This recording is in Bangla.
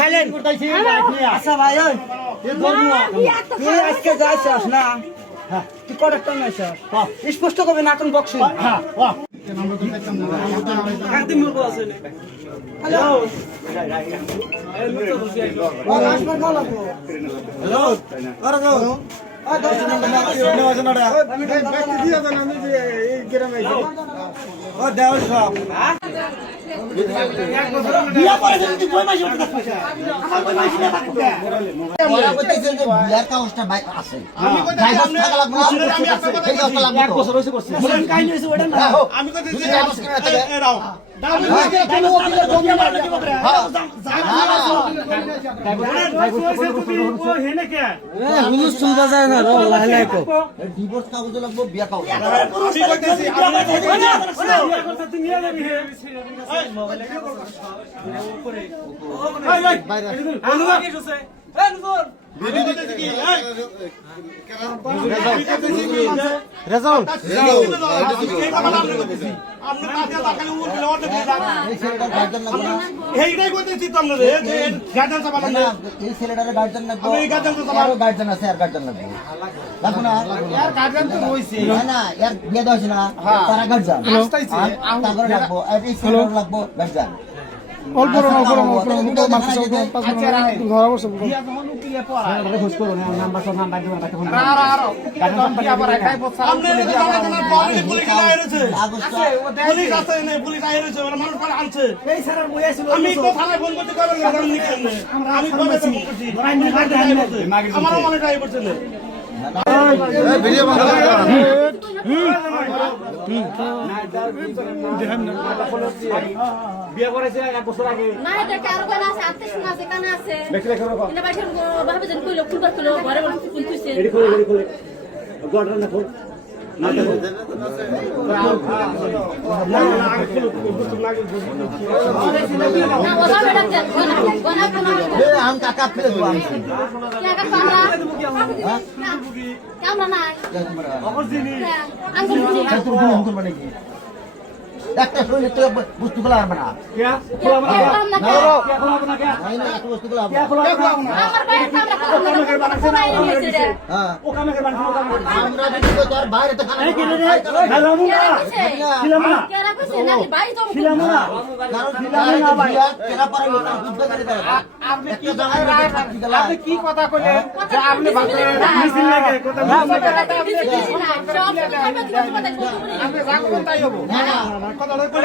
সাইলেন্ট করতেছি আচ্ছা ভাই ওই তুই আজকে যাইছিস না তুই করেক্ট না স্পষ্ট করবে না কোন বক্সিং একদম মূর্খ আছে হ্যালো হ্যালো আরে যাও ডিভোর্স কাগজ লাগবো বিয়া কাগজ গার্জেন আছে আর গার্জেন লাগবে লাগবো না না ইয়ার বিয়ে দেওয়া আছে না তারা গার্জেন তারপরে লাগবো লাগবো গার্জেন অল্প বিয়ে করেছে 1 বছর আগে না এটা কারো কোনা আছে আত্মীয় শোনা আছে কানে আছে বেশি লেখা রাখো এটা বাইরে ভাবে যেন কইলো ফুলবার কইলো ঘরে বলে ফুল তুইছে এডি কইলো গড়রা না ফুল না দেখো না ওরা বেটা দেন গোনা এ আম কাকা ফেলে দাও আম কাকা পারা হ্যাঁ কেমন না অবশ্যই আঙ্গুল মানে কি একটা শরীরে তো বস্তুগুলো আসবে না বাইরে তো কি কথা কইলেন আপনি তাই হবো আমরা